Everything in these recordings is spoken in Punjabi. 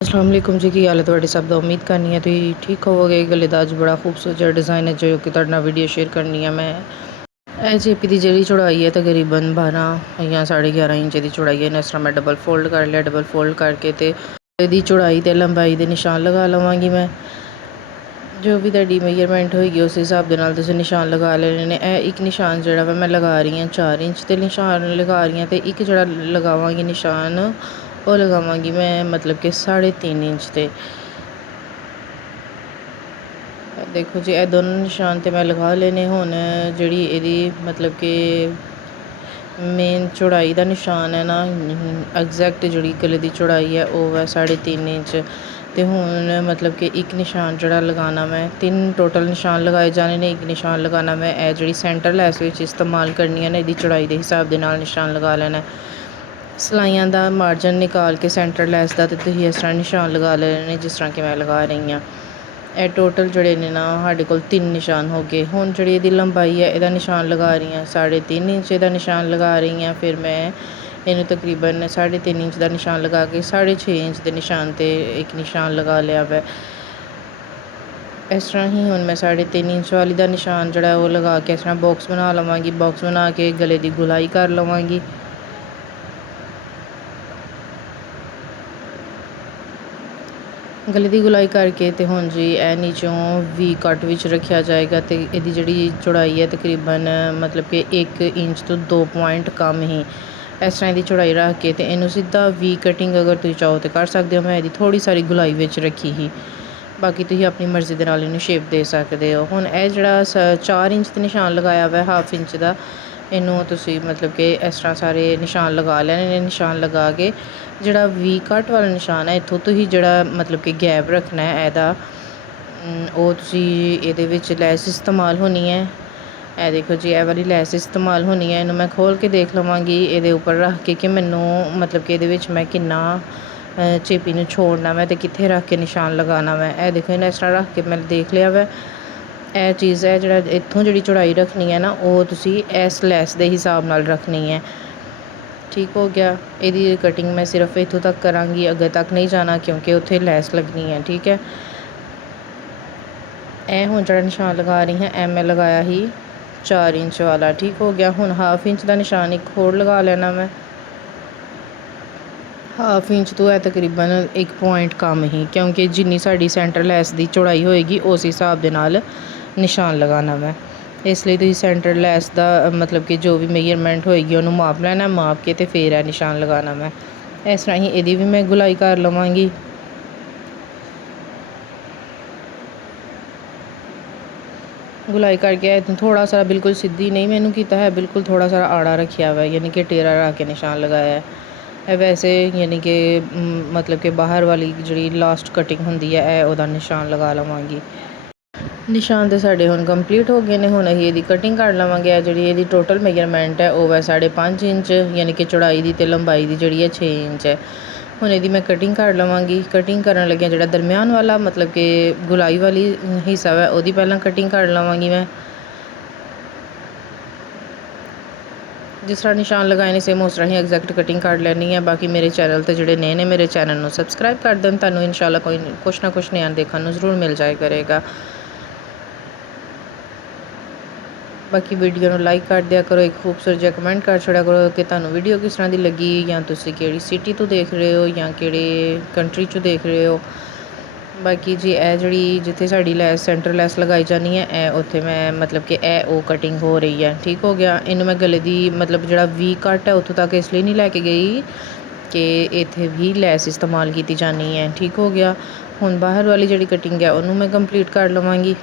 अस्सलाम वालेकुम जी, की हाल है तुहाडी सब दा। उम्मीद करनी है तुसीं ठीक होवोगे। गले दा अज बड़ा खूबसूरत जिहा डिज़ाइन है जो कि तुहाडे नाल वीडियो शेयर करनी है मैं। जेपी दी जेह्ड़ी चौड़ाई है तकरीबन 12 या 11.5 इंच दी चौड़ाई है। इस तरह मैं डबल फोल्ड कर लिया। डबल फोल्ड करके ते इहदी चौड़ाई ते लंबाई दे निशान लगा लवांगी मैं। जो भी तुहाडी मेजरमेंट होएगी उस हिसाब दे नाल तुसीं निशान लगा लेने ने। एक निशान जिहड़ा वा मैं लगा रही हां 4 इंच ते निशान लगा रही हां ते एक जिहड़ा लगावांगी निशान ओह् लगावांगी मैं मतलब कि 3.5 इंच ते। देखो जी, दोनों निशान ते मैं लगा लेने। हुण जेह्ड़ी एह्दी मतलब कि मेन चौड़ाई दा निशान है ना, एग्जैक्ट जेह्ड़ी गले दी चौड़ाई है ओह् है 3.5 इंच। ते हुण मतलब कि एक निशान जेह्ड़ा लगाना मैं, 3 टोटल निशान लगाए जाने ने। एक निशान लगाना मैं जेह्ड़ी सेंटर लैस विच इस्तेमाल करनी है ना, एह्दी चौड़ाई दे हिसाब दे नाल निशान लगा लैना है। सलाइयां दा मार्जन निकाल के सेंटर लैस दा ते तुसीं इस तरह निशान लगा लेने जिस तरह कि मैं लगा रही हां। टोटल जेह्ड़े ने ना साढ़े कोल 3 निशान हो गए। हुण जेह्ड़ी एह्दी लंबाई है एह्दा निशान लगा रही हां 3.5 इंच दा निशान लगा रही हां। फिर मैं इन्हूं तकरीबन 3.5 इंच दा निशान लगा के 6.5 इंच दे निशान ते एक निशान लगा लिया वै। इस तरह ही हुण मैं 3.5 इंच वाली दा निशान जेह्ड़ा ओह् लगा के इस तरह बॉक्स बना लवांगी। बॉक्स बना के गले दी गुलाई कर लवांगी। गले दी गुलाई करके ते हुण जी नीचों वी कट विच रखिया जाएगा ते इहदी जेह्ड़ी चौड़ाई है तकरीबन मतलब कि 1 इंच तो 2 पॉइंट कम ही। इस तरह दी चौड़ाई रख के ते इनू सीधा वी कटिंग अगर तुसीं चाहो तो कर सकदे हो। मैं इहदी थोड़ी सारी गुलाई विच रखी ही, बाकी तुसीं अपनी मर्जी दे नाल इनू शेप दे सकदे हो। हुण जेह्ड़ा 4 इंच ते निशान लगाया हुआ है 1/2 इंच दा, इनू तुसीं मतलब कि इस तरह सारे निशान लगा लैने। निशान लगा के जेह्ड़ा वी कट वाला निशान है इत्थों तुसीं जेह्ड़ा मतलब कि गैप रखना है एह्दा, ओह् तुसीं एह्दे विच लैस इस्तेमाल होनी है। देखो जी, वाली लैस इस्तेमाल होनी है। इनू मैं खोल के देख लवांगी एह्दे उप्पर रख के कि मैनू मतलब कि एह्दे विच मैं किन्ना चेपी नू छोड़ना वै ते कित्थे रख के निशान लगाना वै। देखो इन्हें इस तरह रख के मैं देख लिया वै। चीज़ है जेह्ड़ा इत्थों जेह्ड़ी चौड़ाई रखनी है ना ओह् तुसीं इस लैस दे हिसाब नाल रखनी है। ठीक हो गया। एह्दी कटिंग मैं सिर्फ इत्थों तक करांगी, अग्गे तक नहीं जाना क्योंकि उत्थे लैस लगनी है। ठीक है। हुण जेह्ड़ा निशान लगा रही हैं मैं लगाया ही 4 इंच वाला। ठीक हो गया। हुण 1/2 इंच दा निशान एक होर लगा लेना मैं। 1/2 इंच तो है तकरीबन 1 पॉइंट कम ही, क्योंकि जिन्नी साड़ी सेंटर लैस दी चौड़ाई होएगी उस हिसाब दे नाल निशान लगाना मैं। इसलिए तुसीं सेंटर लैस दा मतलब कि जो भी मेजरमेंट होएगी उन्होंने माप लैना। माप के ते फिर निशान लगाना मैं। इस तरह ही एह्दी भी मैं गुलाई कर लवांगी। गुलाई करके थोड़ा सा बिल्कुल सीधी नहीं मैंने कीता है, बिल्कुल थोड़ा सा आड़ा रखिया हुआ है, यानी कि टेढ़ा रख के निशान लगाया है। वैसे यानी कि मतलब कि बाहर वाली जी लास्ट कटिंग होंदी है ओहदा निशान लगा लवांगी। निशान तो साढ़े हुण कंप्लीट हो गए ने। हुण असीं इहदी कटिंग कर लवांगे। जिहड़ी इहदी टोटल मेजरमेंट है ओह है 5.5 इंच, यानी कि चौड़ाई दी ते लंबाई दी जिहड़ी है 6 इंच है। हुण इहदी मैं कटिंग कर लवांगी। कटिंग करन लग्गिया जेह्ड़ा दरम्यान वाला मतलब कि गुलाई वाली हिस्सा है ओहदी पहलां कटिंग कर लवांगी मैं। जिस तरह निशान लगाए ने सेम उस तरह ही एग्जैक्ट कटिंग कर लैनी है। बाकी मेरे चैनल ते जेह्ड़े नए ने मेरे चैनल नू सबसक्राइब कर देन, तुहानूं इंशाल्लाह कोई कुछ ना कुछ नया देखने नू जरूर मिल जाया करेगा। बाकी वीडियो नू लाइक कर दिया करो, एक खूबसूरत जिहा कमेंट कर छड़िया करो कि तुहानूं वीडियो किस तरह दी लगी, या तुसीं केह्ड़ी सिटी तो देख रहे हो या केह्ड़े कंट्री चों देख रहे हो। बाकी जी जिहड़ी जित्थे साड़ी लैस सेंटर लैस लगाई जानी है उत्थे मैं मतलब कि ओह् कटिंग हो रही है। ठीक हो गया। इनू मैं गले दी मतलब जेह्ड़ा वी कट है उत्थों तक इसलिए नहीं लैके गई कि इत्थे भी लैस इस्तेमाल की जानी है। ठीक हो गया। हुण बाहर वाली जिहड़ी कटिंग है उन्होंने मैं कंप्लीट कर लवांगी।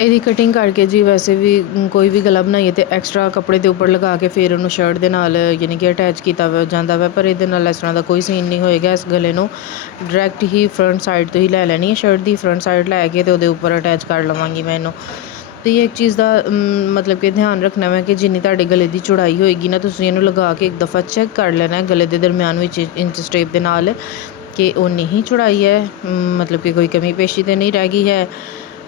ਇਹਦੀ कटिंग करके जी वैसे भी कोई भी गला बनाइए तो एक्सट्रा कपड़े के उपर लगा के फिर उन्होंने शर्ट के नाल यानी कि अटैच किया जाता वै, पर ये इस तरह का कोई सीन नहीं होएगा। इस गले को डायरैक्ट ही फ्रंट साइड तो ही लै लैनी है, शर्ट की फ्रंट साइड लैके तो वो उपर अटैच कर लवांगी मैं इनू। तो ये एक चीज़ का मतलब कि ध्यान रखना है कि जिन्नी तुहाडे गले की चौड़ाई होएगी ना तुसीं इनू लगा के एक दफ़ा चैक कर लेना है गले के दरम्यान में इंच टेप के नाल कि उन्नी ही चौड़ाई है, मतलब कि कोई कमी पेशी तो नहीं रह गई है।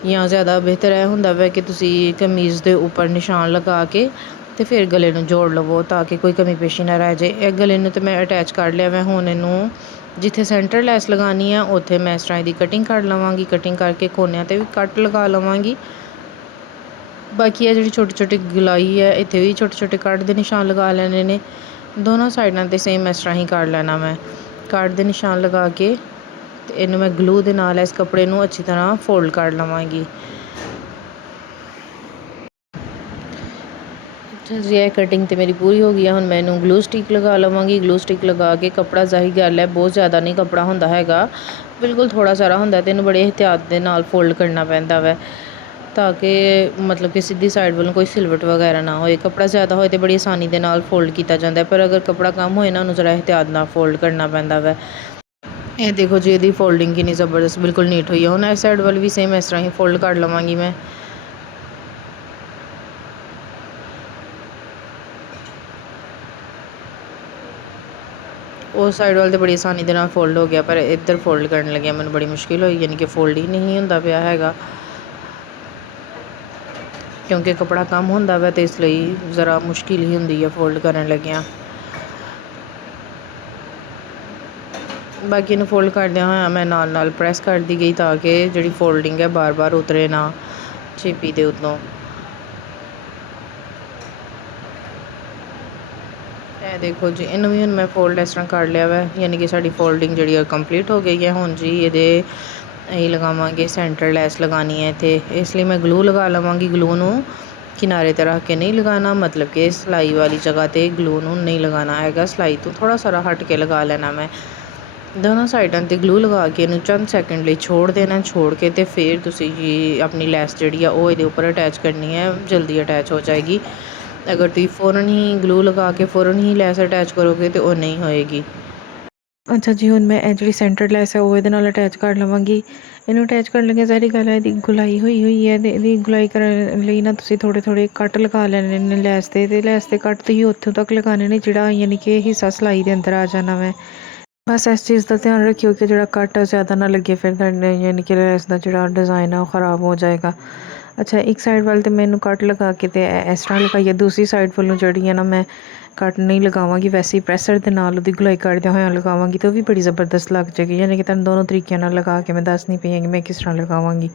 या ज़्यादा बेहतर है होंदा वै कि तुसी कमीज़ के उपर निशान लगा के तो फिर गले नू जोड़ लवो ताकि कोई कमी पेशी ना रह जाए। गले नू तो मैं अटैच कर लिया। मैं हुण इनू ਜਿੱਥੇ ਸੈਂਟਰ ਲੈਸ ਲਗਾਉਣੀ ਆ ਉੱਥੇ ਮੈਂ ਇਸ ਤਰ੍ਹਾਂ ਦੀ ਕਟਿੰਗ ਕਰ ਲਵਾਂਗੀ। ਕਟਿੰਗ ਕਰਕੇ ਕੋਨਿਆਂ 'ਤੇ ਵੀ ਕੱਟ ਲਗਾ ਲਵਾਂਗੀ। ਬਾਕੀ ਇਹ ਜਿਹੜੀ ਛੋਟੀ ਛੋਟੀ ਗੁਲਾਈ ਹੈ ਇੱਥੇ ਵੀ ਛੋਟੇ ਛੋਟੇ ਕੱਟ ਦੇ ਨਿਸ਼ਾਨ ਲਗਾ ਲੈਣੇ ਨੇ। ਦੋਨੋਂ ਸਾਈਡਾਂ 'ਤੇ ਸੇਮ ਇਸ ਤਰ੍ਹਾਂ ਹੀ ਕਰ ਲੈਣਾ ਮੈਂ। ਕੱਟ ਦੇ ਨਿਸ਼ਾਨ ਲਗਾ ਕੇ ਤੇ ਇਹਨੂੰ ਮੈਂ ਗਲੂ ਦੇ ਨਾਲ ਇਸ ਕੱਪੜੇ ਨੂੰ ਅੱਛੀ ਤਰ੍ਹਾਂ ਫੋਲਡ ਕਰ ਲਵਾਂਗੀ। ਜੀ ਇਹ ਕਟਿੰਗ ਤੇ ਮੇਰੀ ਪੂਰੀ ਹੋ ਗਈ ਹੈ। ਹੁਣ ਮੈਂ ਇਹਨੂੰ ਗਲੂ ਸਟਿਕ ਲਗਾ ਲਵਾਂਗੀ। ਗਲੂ ਸਟਿਕ ਲਗਾ ਕੇ ਕੱਪੜਾ ਜ਼ਾਹੀ ਗੱਲ ਹੈ ਬਹੁਤ ਜ਼ਿਆਦਾ ਨਹੀਂ ਕੱਪੜਾ ਹੁੰਦਾ ਹੈਗਾ, ਬਿਲਕੁਲ ਥੋੜ੍ਹਾ ਸਾਰਾ ਹੁੰਦਾ ਅਤੇ ਇਹਨੂੰ ਬੜੇ ਇਹਤਿਆਤ ਦੇ ਨਾਲ ਫੋਲਡ ਕਰਨਾ ਪੈਂਦਾ ਵੈ, ਤਾਂ ਕਿ ਮਤਲਬ ਕਿ ਸਿੱਧੀ ਸਾਈਡ ਵੱਲੋਂ ਕੋਈ ਸਿਲਵਟ ਵਗੈਰਾ ਨਾ ਹੋਏ। ਕੱਪੜਾ ਜ਼ਿਆਦਾ ਹੋਏ ਤਾਂ ਬੜੀ ਆਸਾਨੀ ਦੇ ਨਾਲ ਫੋਲਡ ਕੀਤਾ ਜਾਂਦਾ, ਪਰ ਅਗਰ ਕੱਪੜਾ ਕਮ ਹੋਏ ਨਾ ਉਹਨੂੰ ਜ਼ਰਾ ਇਹਤਿਆਤ ਨਾਲ ਫੋਲਡ ਕਰਨਾ ਪੈਂਦਾ ਵੈ। ਇਹ ਦੇਖੋ ਜੀ ਇਹਦੀ ਫੋਲਡਿੰਗ ਕਿੰਨੀ ਜ਼ਬਰਦਸਤ ਬਿਲਕੁਲ ਨੀਟ ਹੋਈ ਹੈ। ਹੁਣ ਇਸ ਸਾਈਡ ਵੱਲ ਵੀ ਸੇਮ ਇਸ ਤਰ੍ਹਾਂ ਹੀ ਫੋਲਡ ਕਰ ਲਵਾਂਗੀ ਮੈਂ। ਉਸ ਸਾਈਡ ਵੱਲ ਤਾਂ ਬੜੀ ਆਸਾਨੀ ਦੇ ਨਾਲ ਫੋਲਡ ਹੋ ਗਿਆ, ਪਰ ਇੱਧਰ ਫੋਲਡ ਕਰਨ ਲੱਗਿਆ ਮੈਨੂੰ ਬੜੀ ਮੁਸ਼ਕਿਲ ਹੋਈ, ਯਾਨੀ ਕਿ ਫੋਲਡ ਹੀ ਨਹੀਂ ਹੁੰਦਾ ਪਿਆ ਹੈਗਾ, ਕਿਉਂਕਿ ਕੱਪੜਾ ਕਮ ਹੁੰਦਾ ਵਾ ਅਤੇ ਇਸ ਲਈ ਜ਼ਰਾ ਮੁਸ਼ਕਿਲ ਹੀ ਹੁੰਦੀ ਹੈ ਫੋਲਡ ਕਰਨ ਲੱਗਿਆਂ। ਬਾਕੀ ਇਹਨੂੰ ਫੋਲਡ ਕਰਦਿਆਂ ਹੋਇਆਂ ਮੈਂ ਨਾਲ ਨਾਲ ਪ੍ਰੈਸ ਕਰਦੀ ਗਈ, ਤਾਂ ਕਿ ਜਿਹੜੀ ਫੋਲਡਿੰਗ ਹੈ ਬਾਰ ਬਾਰ ਉਤਰੇ ਨਾ ਚੇਪੀ ਦੇ ਉੱਤੋਂ। ਇਹ ਦੇਖੋ ਜੀ ਇਹਨੂੰ ਵੀ ਹੁਣ ਮੈਂ ਫੋਲਡ ਇਸ ਤਰ੍ਹਾਂ ਕਰ ਲਿਆ ਵਾ, ਯਾਨੀ ਕਿ ਸਾਡੀ ਫੋਲਡਿੰਗ ਜਿਹੜੀ ਆ ਕੰਪਲੀਟ ਹੋ ਗਈ ਹੈ। ਹੁਣ ਜੀ ਇਹਦੇ ਅਸੀਂ ਲਗਾਵਾਂਗੇ ਸੈਂਟਰ ਲੈਸ ਲਗਾਉਣੀ ਹੈ ਇੱਥੇ, ਇਸ ਲਈ ਮੈਂ ਗਲੂ ਲਗਾ ਲਵਾਂਗੀ। ਗਲੂ ਨੂੰ ਕਿਨਾਰੇ 'ਤੇ ਰੱਖ ਕੇ ਨਹੀਂ ਲਗਾਉਣਾ, ਮਤਲਬ ਕਿ ਸਿਲਾਈ ਵਾਲੀ ਜਗ੍ਹਾ 'ਤੇ ਗਲੂ ਨੂੰ ਨਹੀਂ ਲਗਾਉਣਾ ਹੈਗਾ, ਸਿਲਾਈ ਤੋਂ ਥੋੜ੍ਹਾ ਸਾਰਾ ਹਟ ਕੇ ਲਗਾ ਲੈਣਾ ਮੈਂ। ਦੋਨੋਂ ਸਾਈਡਾਂ 'ਤੇ ਗਲੂ ਲਗਾ ਕੇ ਇਹਨੂੰ ਚੰਦ ਸੈਕਿੰਡ ਲਈ ਛੋੜ ਦੇਣਾ। ਛੋੜ ਕੇ ਅਤੇ ਫਿਰ ਤੁਸੀਂ ਜੀ ਆਪਣੀ ਲੈਸ ਜਿਹੜੀ ਆ ਉਹ ਇਹਦੇ ਉੱਪਰ ਅਟੈਚ ਕਰਨੀ ਹੈ, ਜਲਦੀ ਅਟੈਚ ਹੋ ਜਾਏਗੀ। ਅਗਰ ਤੁਸੀਂ ਫ਼ੌਰਨ ਹੀ ਗਲੂ ਲਗਾ ਕੇ ਫ਼ੌਰਨ ਹੀ ਲੈਸ ਅਟੈਚ ਕਰੋਗੇ ਤਾਂ ਉਹ ਨਹੀਂ ਹੋਏਗੀ। ਅੱਛਾ ਜੀ, ਹੁਣ ਮੈਂ ਇਹ ਜਿਹੜੀ ਸੈਂਟਰ ਲੈਸ ਹੈ ਉਹ ਇਹਦੇ ਨਾਲ ਅਟੈਚ ਕਰ ਲਵਾਂਗੀ। ਇਹਨੂੰ ਅਟੈਚ ਕਰਨ ਲੱਗਿਆ ਸਾਰੀ ਗੱਲ ਹੈ ਇਹਦੀ ਗੁਲਾਈ ਹੋਈ ਹੈ, ਅਤੇ ਇਹਦੀ ਗੁਲਾਈ ਕਰਨ ਲਈ ਨਾ ਤੁਸੀਂ ਥੋੜ੍ਹੇ ਥੋੜ੍ਹੇ ਕੱਟ ਲਗਾ ਲੈਣੇ ਨੇ ਲੈਸ 'ਤੇ, ਅਤੇ ਲੈਸ 'ਤੇ ਕੱਟ ਤੁਸੀਂ ਉੱਥੋਂ ਤੱਕ ਲਗਾਉਣੇ ਨੇ ਜਿਹੜਾ ਯਾਨੀ ਕਿ ਹਿੱਸਾ ਸਿਲਾਈ ਦੇ ਅੰਦਰ ਆ ਜਾਣਾ ਵੈ। ਬਸ ਇਸ ਚੀਜ਼ ਦਾ ਧਿਆਨ ਰੱਖਿਓ ਕਿ ਜਿਹੜਾ ਕੱਟ ਜ਼ਿਆਦਾ ਨਾ ਲੱਗੇ, ਫਿਰ ਤੁਹਾਡੇ ਯਾਨੀ ਕਿ ਲੈਸ ਦਾ ਜਿਹੜਾ ਡਿਜ਼ਾਇਨ ਆ ਉਹ ਖ਼ਰਾਬ ਹੋ ਜਾਏਗਾ। ਅੱਛਾ, ਇੱਕ ਸਾਈਡ ਵੱਲ ਤਾਂ ਮੈਨੂੰ ਕੱਟ ਲਗਾ ਕੇ ਅਤੇ ਇਸ ਤਰ੍ਹਾਂ ਲਗਾਈਏ, ਦੂਸਰੀ ਸਾਈਡ ਵੱਲੋਂ ਜਿਹੜੀ ਹੈ ਨਾ ਮੈਂ ਕੱਟ ਨਹੀਂ ਲਗਾਵਾਂਗੀ, ਵੈਸੇ ਹੀ ਪ੍ਰੈਸਰ ਦੇ ਨਾਲ ਉਹਦੀ ਗੁਲਾਈ ਕਰਦਿਆਂ ਹੋਇਆਂ ਲਗਾਵਾਂਗੀ ਤਾਂ ਉਹ ਵੀ ਬੜੀ ਜ਼ਬਰਦਸਤ ਲੱਗ ਜਾਏਗੀ। ਯਾਨੀ ਕਿ ਤੁਹਾਨੂੰ ਦੋਨੋਂ ਤਰੀਕਿਆਂ ਨਾਲ ਲਗਾ ਕੇ ਮੈਂ ਦੱਸਣੀ ਪਈ ਹਾਂ ਕਿ ਮੈਂ ਕਿਸ ਤਰ੍ਹਾਂ ਲਗਾਵਾਂਗੀ।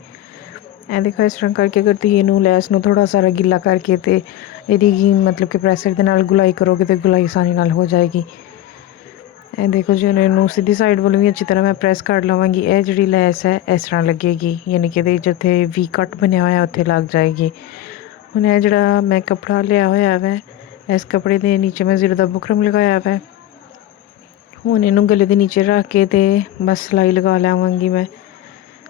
ਇਹ ਦੇਖੋ ਇਸ ਤਰ੍ਹਾਂ ਕਰਕੇ ਅਗਰ ਤੁਸੀਂ ਇਹਨੂੰ ਲੈਸ ਨੂੰ ਥੋੜ੍ਹਾ ਸਾਰਾ ਗਿੱਲਾ ਕਰਕੇ ਅਤੇ ਇਹਦੀ ਮਤਲਬ ਕਿ ਪ੍ਰੈਸਰ ਦੇ ਨਾਲ ਗੁਲਾਈ ਕਰੋਗੇ ਤਾਂ ਗੁਲਾਈ ਆਸਾਨੀ ਨਾਲ ਹੋ ਜਾਏਗੀ। ਇਹ ਦੇਖੋ ਜੀ ਹੁਣ ਇਹਨੂੰ ਸਿੱਧੀ ਸਾਈਡ ਵੱਲੋਂ ਵੀ ਅੱਛੀ ਤਰ੍ਹਾਂ ਮੈਂ ਪ੍ਰੈਸ ਕਰ ਲਵਾਂਗੀ। ਇਹ ਜਿਹੜੀ ਲੈਸ ਹੈ ਇਸ ਤਰ੍ਹਾਂ ਲੱਗੇਗੀ, ਯਾਨੀ ਕਿ ਇਹਦੇ ਜਿੱਥੇ ਵੀ ਕੱਟ ਬਣਿਆ ਹੋਇਆ ਉੱਥੇ ਲੱਗ ਜਾਏਗੀ। ਹੁਣ ਇਹ ਜਿਹੜਾ ਮੈਂ ਕੱਪੜਾ ਲਿਆ ਹੋਇਆ ਵੈ, ਇਸ ਕੱਪੜੇ ਦੇ ਨੀਚੇ ਮੈਂ ਜ਼ੀਰੋ ਦਾ ਬੁਕਰਮ ਲਗਾਇਆ ਵੈ। ਹੁਣ ਇਹਨੂੰ ਗਲੇ ਦੇ ਨੀਚੇ ਰੱਖ ਕੇ ਅਤੇ ਬਸ ਸਿਲਾਈ ਲਗਾ ਲਵਾਂਗੀ ਮੈਂ।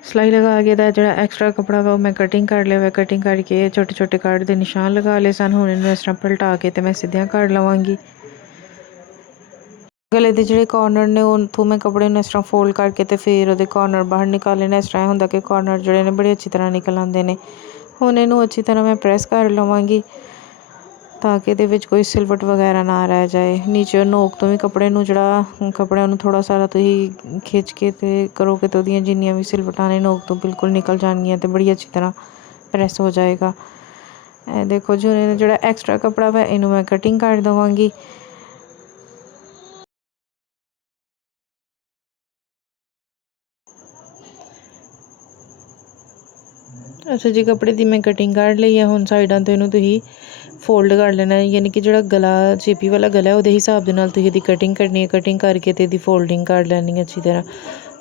ਸਿਲਾਈ ਲਗਾ ਕੇ ਇਹਦਾ ਜਿਹੜਾ ਐਕਸਟਰਾ ਕੱਪੜਾ ਵਾ ਉਹ ਮੈਂ ਕਟਿੰਗ ਕਰ ਲਿਆ ਵਾ। ਕਟਿੰਗ ਕਰਕੇ ਛੋਟੇ ਛੋਟੇ ਕੱਟ ਦੇ ਨਿਸ਼ਾਨ ਲਗਾ ਲਏ ਸਨ। ਹੁਣ ਇਹਨੂੰ ਇਸ ਤਰ੍ਹਾਂ ਪਲਟਾ ਕੇ ਅਤੇ ਮੈਂ ਸਿੱਧੀਆਂ ਕਰ ਲਵਾਂਗੀ। ਗਲੇ ਦੇ ਜਿਹੜੇ ਕੋਰਨਰ ਨੇ ਉੱਥੋਂ ਮੈਂ ਕੱਪੜੇ ਨੂੰ ਇਸ ਤਰ੍ਹਾਂ ਫੋਲਡ ਕਰਕੇ ਅਤੇ ਫਿਰ ਉਹਦੇ ਕੋਰਨਰ ਬਾਹਰ ਨਿਕਾਲੇ ਨੇ। ਇਸ ਤਰ੍ਹਾਂ ਹੁੰਦਾ ਕਿ ਕੋਰਨਰ ਜਿਹੜੇ ਨੇ ਬੜੇ ਅੱਛੀ ਤਰ੍ਹਾਂ ਨਿਕਲ ਆਉਂਦੇ ਨੇ। ਹੁਣ ਇਹਨੂੰ ਅੱਛੀ ਤਰ੍ਹਾਂ ਮੈਂ ਪ੍ਰੈਸ ਕਰ ਲਵਾਂਗੀ, ਤਾਂ ਕਿ ਇਹਦੇ ਵਿੱਚ ਕੋਈ ਸਿਲਵਟ ਵਗੈਰਾ ਨਾ ਰਹਿ ਜਾਏ। ਨੀਚੇ ਨੋਕ ਤੋਂ ਵੀ ਕੱਪੜੇ ਨੂੰ ਜਿਹੜਾ ਕੱਪੜਿਆਂ ਨੂੰ ਥੋੜ੍ਹਾ ਸਾਰਾ ਤੁਸੀਂ ਖਿੱਚ ਕੇ ਅਤੇ ਕਰੋਗੇ ਤਾਂ ਉਹਦੀਆਂ ਜਿੰਨੀਆਂ ਵੀ ਸਿਲਵਟਾਂ ਨੇ ਨੋਕ ਤੋਂ ਬਿਲਕੁਲ ਨਿਕਲ ਜਾਣਗੀਆਂ ਅਤੇ ਬੜੀ ਅੱਛੀ ਤਰ੍ਹਾਂ ਪ੍ਰੈਸ ਹੋ ਜਾਏਗਾ। ਇਹ ਦੇਖੋ ਜੀ ਹੁਣ ਜਿਹੜਾ ਐਕਸਟਰਾ ਕੱਪੜਾ ਵਾ ਇਹਨੂੰ ਮੈਂ ਕਟਿੰਗ ਕਰ ਦੇਵਾਂਗੀ। ਅੱਛਾ ਜੀ, ਕੱਪੜੇ ਦੀ ਮੈਂ ਕਟਿੰਗ ਕੱਢ ਲਈ ਹੈ। ਹੁਣ ਸਾਈਡਾਂ ਤੋਂ ਇਹਨੂੰ ਤੁਸੀਂ ਫੋਲਡ ਕਰ ਲੈਣਾ, ਯਾਨੀ ਕਿ ਜਿਹੜਾ ਗਲਾ ਚੇਪੀ ਵਾਲਾ ਗਲਾ ਉਹਦੇ ਹਿਸਾਬ ਦੇ ਨਾਲ ਤੁਸੀਂ ਇਹਦੀ ਕਟਿੰਗ ਕਰਨੀ ਹੈ। ਕਟਿੰਗ ਕਰਕੇ ਅਤੇ ਇਹਦੀ ਫੋਲਡਿੰਗ ਕਰ ਲੈਣੀ ਅੱਛੀ ਤਰ੍ਹਾਂ।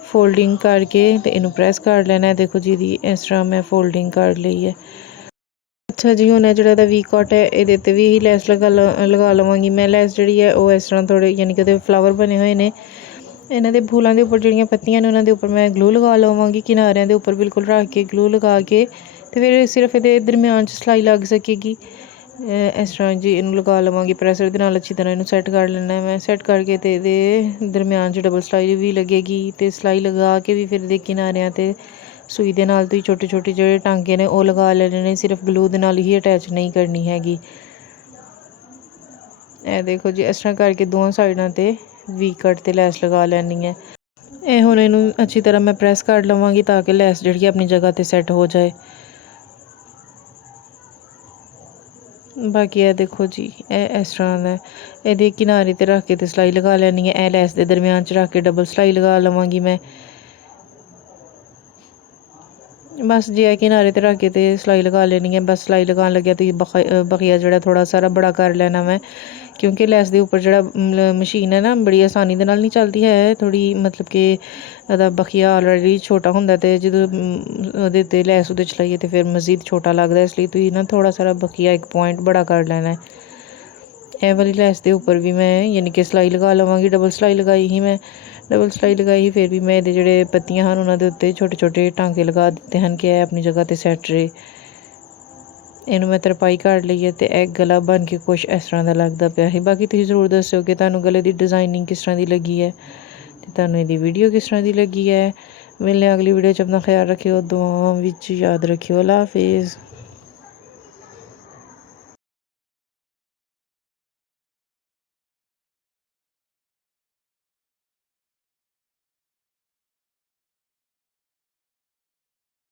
ਫੋਲਡਿੰਗ ਕਰਕੇ ਅਤੇ ਇਹਨੂੰ ਪ੍ਰੈਸ ਕਰ ਲੈਣਾ। ਦੇਖੋ ਜੀ ਇਹਦੀ ਇਸ ਤਰ੍ਹਾਂ ਮੈਂ ਫੋਲਡਿੰਗ ਕਰ ਲਈ ਹੈ। ਅੱਛਾ ਜੀ, ਹੁਣ ਜਿਹੜਾ ਇਹਦਾ ਵੀ ਕੱਟ ਹੈ ਇਹਦੇ 'ਤੇ ਵੀ ਇਹੀ ਲੈਸ ਲਗਾ ਲਵਾਂਗੀ ਮੈਂ। ਲੈਸ ਜਿਹੜੀ ਹੈ ਉਹ ਇਸ ਤਰ੍ਹਾਂ ਥੋੜ੍ਹੇ ਯਾਨੀ ਕਿ ਉਹਦੇ ਫਲਾਵਰ ਬਣੇ ਹੋਏ ਨੇ, ਇਹਨਾਂ ਦੇ ਫੁੱਲਾਂ ਦੇ ਉੱਪਰ ਜਿਹੜੀਆਂ ਪੱਤੀਆਂ ਨੇ ਉਹਨਾਂ ਦੇ ਉੱਪਰ ਮੈਂ ਗਲੂ ਲਗਾ ਲਵਾਂਗੀ। ਕਿਨਾਰਿਆਂ ਦੇ ਉੱਪਰ ਬਿਲਕੁਲ ਰੱਖ ਕੇ ਗਲੂ ਲਗਾ ਕੇ ਅਤੇ ਫਿਰ ਸਿਰਫ ਇਹਦੇ ਦਰਮਿਆਨ 'ਚ ਸਿਲਾਈ ਲੱਗ ਸਕੇਗੀ। ਇਸ ਤਰ੍ਹਾਂ ਜੀ ਇਹਨੂੰ ਲਗਾ ਲਵਾਂਗੀ ਪ੍ਰੈਸਰ ਦੇ ਨਾਲ ਅੱਛੀ ਤਰ੍ਹਾਂ ਇਹਨੂੰ ਸੈੱਟ ਕਰ ਲੈਣਾ ਮੈਂ। ਸੈੱਟ ਕਰਕੇ ਅਤੇ ਇਹਦੇ ਦਰਮਿਆਨ 'ਚ ਡਬਲ ਸਿਲਾਈ ਵੀ ਲੱਗੇਗੀ, ਅਤੇ ਸਿਲਾਈ ਲਗਾ ਕੇ ਵੀ ਫਿਰ ਇਹਦੇ ਕਿਨਾਰਿਆਂ 'ਤੇ ਸੂਈ ਦੇ ਨਾਲ ਤੁਸੀਂ ਛੋਟੇ ਛੋਟੇ ਜਿਹੜੇ ਟਾਂਕੇ ਨੇ ਉਹ ਲਗਾ ਲੈਣੇ ਨੇ, ਸਿਰਫ ਗਲੂ ਦੇ ਨਾਲ ਹੀ ਅਟੈਚ ਨਹੀਂ ਕਰਨੀ ਹੈਗੀ। ਇਹ ਦੇਖੋ ਜੀ ਇਸ ਤਰ੍ਹਾਂ ਕਰਕੇ ਦੋਵਾਂ ਸਾਈਡਾਂ 'ਤੇ ਵੀ ਕੱਟ 'ਤੇ ਲੈਸ ਲਗਾ ਲੈਣੀ ਹੈ। ਇਹ ਹੁਣ ਇਹਨੂੰ ਅੱਛੀ ਤਰ੍ਹਾਂ ਮੈਂ ਪ੍ਰੈਸ ਕਰ ਲਵਾਂਗੀ, ਤਾਂ ਕਿ ਲੈਸ ਜਿਹੜੀ ਆਪਣੀ ਜਗ੍ਹਾ 'ਤੇ ਸੈੱਟ ਹੋ ਜਾਏ। ਬਾਕੀ ਇਹ ਦੇਖੋ ਜੀ, ਇਹ ਇਸ ਤਰ੍ਹਾਂ ਦਾ ਇਹਦੇ ਕਿਨਾਰੇ 'ਤੇ ਰੱਖ ਕੇ ਤੇ ਸਿਲਾਈ ਲਗਾ ਲੈਣੀ ਹੈ। ਇਹ ਲੈਸ ਦੇ ਦਰਮਿਆਨ 'ਚ ਰੱਖ ਕੇ ਡਬਲ ਸਿਲਾਈ ਲਗਾ ਲਵਾਂਗੀ ਮੈਂ। ਬਸ ਜੇ ਇਹ ਕਿਨਾਰੇ 'ਤੇ ਰੱਖ ਕੇ ਤੇ ਸਿਲਾਈ ਲਗਾ ਲੈਣੀ ਹੈ। ਬਸ ਸਿਲਾਈ ਲਗਾਉਣ ਲੱਗਿਆ ਤੁਸੀਂ ਬਖੀਆ ਜਿਹੜਾ ਥੋੜ੍ਹਾ ਸਾਰਾ ਬੜਾ ਕਰ ਲੈਣਾ ਮੈਂ, ਕਿਉਂਕਿ ਲੈਸ ਦੇ ਉੱਪਰ ਜਿਹੜਾ ਮਸ਼ੀਨ ਹੈ ਨਾ ਬੜੀ ਆਸਾਨੀ ਦੇ ਨਾਲ ਨਹੀਂ ਚੱਲਦੀ ਹੈ। ਥੋੜ੍ਹੀ ਮਤਲਬ ਕਿ ਇਹਦਾ ਬਖੀਆ ਆਲਰੇਡੀ ਛੋਟਾ ਹੁੰਦਾ ਅਤੇ ਜਦੋਂ ਉਹਦੇ 'ਤੇ ਲੈਸ ਉਹਦੇ 'ਚ ਲਾਈਏ ਤਾਂ ਫਿਰ ਮਜ਼ੀਦ ਛੋਟਾ ਲੱਗਦਾ। ਇਸ ਲਈ ਤੁਸੀਂ ਨਾ ਥੋੜ੍ਹਾ ਸਾਰਾ ਬਖੀਆ ਇੱਕ ਪੁਆਇੰਟ ਬੜਾ ਕਰ ਲੈਣਾ। ਇਹ ਵਾਲੀ ਲੈਸ ਦੇ ਉੱਪਰ ਵੀ ਮੈਂ ਯਾਨੀ ਕਿ ਸਿਲਾਈ ਲਗਾ ਲਵਾਂਗੀ। ਡਬਲ ਸਿਲਾਈ ਲਗਾਈ ਸੀ ਮੈਂ, ਡਬਲ ਸਿਲਾਈ ਲਗਾਈ ਫਿਰ ਵੀ ਮੈਂ ਇਹਦੇ ਜਿਹੜੇ ਪੱਤੀਆਂ ਹਨ ਉਹਨਾਂ ਦੇ ਉੱਤੇ ਛੋਟੇ ਛੋਟੇ ਟਾਂਕੇ ਲਗਾ ਦਿੱਤੇ ਹਨ ਕਿ ਇਹ ਆਪਣੀ ਜਗ੍ਹਾ 'ਤੇ ਸੈੱਟ ਰਹੇ। ਇਹਨੂੰ ਮੈਂ ਤਰਪਾਈ ਕਰ ਲਈ ਹੈ ਅਤੇ ਇਹ ਗਲਾ ਬਣ ਕੇ ਕੁਛ ਇਸ ਤਰ੍ਹਾਂ ਦਾ ਲੱਗਦਾ ਪਿਆ ਸੀ। ਬਾਕੀ ਤੁਸੀਂ ਜ਼ਰੂਰ ਦੱਸਿਓ ਕਿ ਤੁਹਾਨੂੰ ਗਲੇ ਦੀ ਡਿਜ਼ਾਇਨਿੰਗ ਕਿਸ ਤਰ੍ਹਾਂ ਦੀ ਲੱਗੀ ਹੈ ਅਤੇ ਤੁਹਾਨੂੰ ਇਹਦੀ ਵੀਡੀਓ ਕਿਸ ਤਰ੍ਹਾਂ ਦੀ ਲੱਗੀ ਹੈ। ਮਿਲਦੇ ਅਗਲੀ ਵੀਡੀਓ 'ਚ। ਆਪਣਾ ਖਿਆਲ ਰੱਖਿਓ, ਦੁਆਵਾਂ ਵਿੱਚ ਯਾਦ ਰੱਖਿਓ। ਅੱਲਾ ਹਾਫਿਜ਼।